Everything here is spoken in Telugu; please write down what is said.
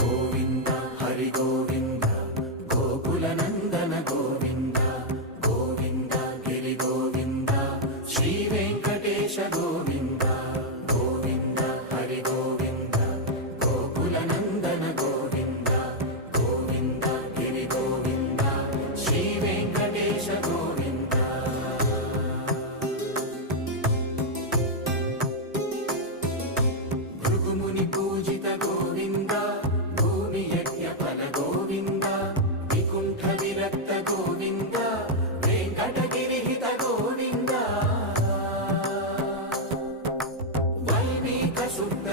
గోవింద హరి గోవింద గోకుల నందన గోవింద గోవింద గిరి గోవింద శ్రీ వెంకటేశ గోవింద గోవింద హరి గోవింద గోకుల నందన గోవింద గోవింద గిరి గోవింద శ్రీ వెంకటేశ గోవింద భృగుముని పూజిత గోవింద భూమి యజ్ఞ ఫల గోవింద వికుంఠ విరక్త గోవింద వెంకటగిరిహిత గోవింద వైదిక శుద్ధ